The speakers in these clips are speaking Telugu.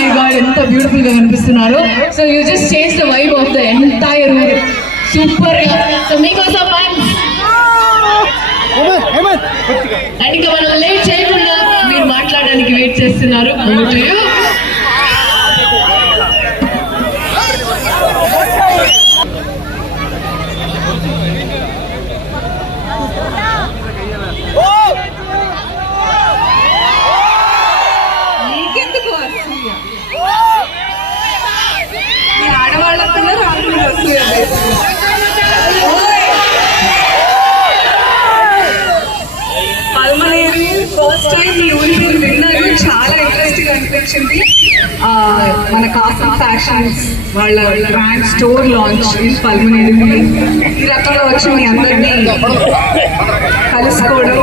మై గాడ్ ఎంత బ్యూటిఫుల్ గా కనిపిస్తున్నారు. So you just change the vibe of the entire ఊర్. సూపర్ గా. సో మీకోసం అండ్ ఇంకా మనం లేట్ చేయకుండా మీరు మాట్లాడడానికి వెయిట్ చేస్తున్నారు. నీకెందుకు ఆడవాళ్ళకున్న రాత్రి పల్మనేరు ఫస్ట్ టైం ఈ ఊరి మీరు విన్నారు. చాలా ఇంట్రెస్టింగ్ అనిపించింది. మన కాసం ఫ్యాషన్స్ వాళ్ళ brand store launch in Palamaner ఈ రకంగా వచ్చి మీ అందరినీ కలుసుకోవడం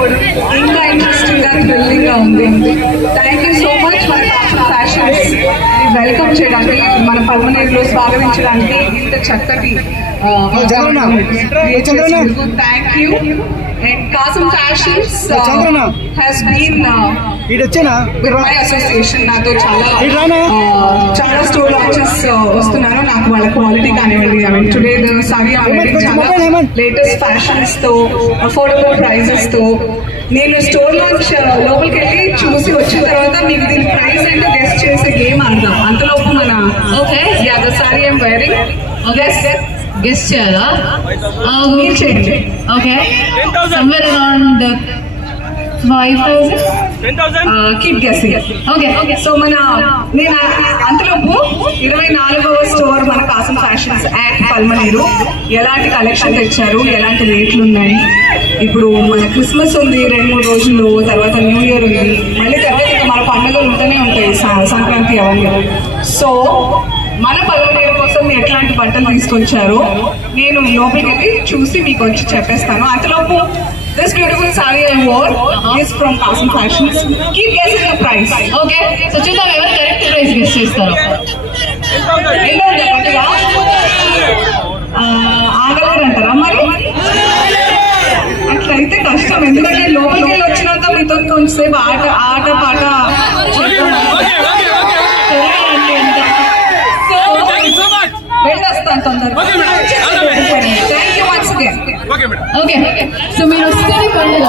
ఇంకా ఇంట్రెస్టింగ్ గా థ్రిల్లింగ్ గా ఉంది. థ్యాంక్ యూ సో మచ్ మన కాసం ఫ్యాషన్స్ వెల్కమ్ చేయడానికి, మన పల్మనేరులో స్వాగతించడానికి ఇంత చక్కటి thank you. And Kasam Fashions has been with my association. నాతో చాలా స్టోర్ లాంచెస్ వస్తున్నాను. నాకు వాళ్ళ క్వాలిటీ కానివ్వండి, I mean today the sorry చాలా లేటెస్ట్ ఫ్యాషన్స్ తో అఫోర్డబుల్ ప్రైజెస్ తో నేను స్టోర్ లాంచ్ లోపలికి వెళ్ళి చూసి వచ్చిన తర్వాత మీకు దీని ప్రైస్ ఏంటో గెస్ట్ చేసే గేమ్ ఆడదాం. అంతలోపు మన okay the sorry I'm wearing guest చేయాలా? మీరు చేయండి. Okay somewhere around 5,000. Keep guessing. Okay so నేను అంతలోపు 24వ స్టోర్ మన కాసం ఫ్యాషన్స్ యాట్ పల్మనేరు ఎలాంటి కలెక్షన్ తెచ్చారు, ఎలాంటి రేట్లు ఉన్నాయి. ఇప్పుడు మన క్రిస్మస్ ఉంది 2-3 రోజులు, తర్వాత న్యూ ఇయర్ ఉంది, మళ్ళీ తర్వాత మన పండుగలు ఉంటూనే ఉంటాయి, సంక్రాంతి అవన్నీ. సో మన పల్మనేరు కోసం ఎట్లాంటి బట్టలు తీసుకొచ్చారో నేను లోపలికి వెళ్ళి చూసి మీకు వచ్చి చెప్పేస్తాను. అంతలోపు this beautiful sari I wore is from Kasam Fashions. Keep guessing the price. Okay so చూద్దాం ఎవరు కరెక్ట్ ప్రైస్ గెస్ చేస్తారో. ఆగలేరంటారా మరి? అట్లయితే కష్టం, ఎందుకంటే లోపలికి వెళ్ళి వచ్చినంత మీతో కొంచెంసేపు ఆట పాట వెళ్ళొస్తాను తొందరగా. Thank you once again. Okay so మీరు వస్తే పండుగ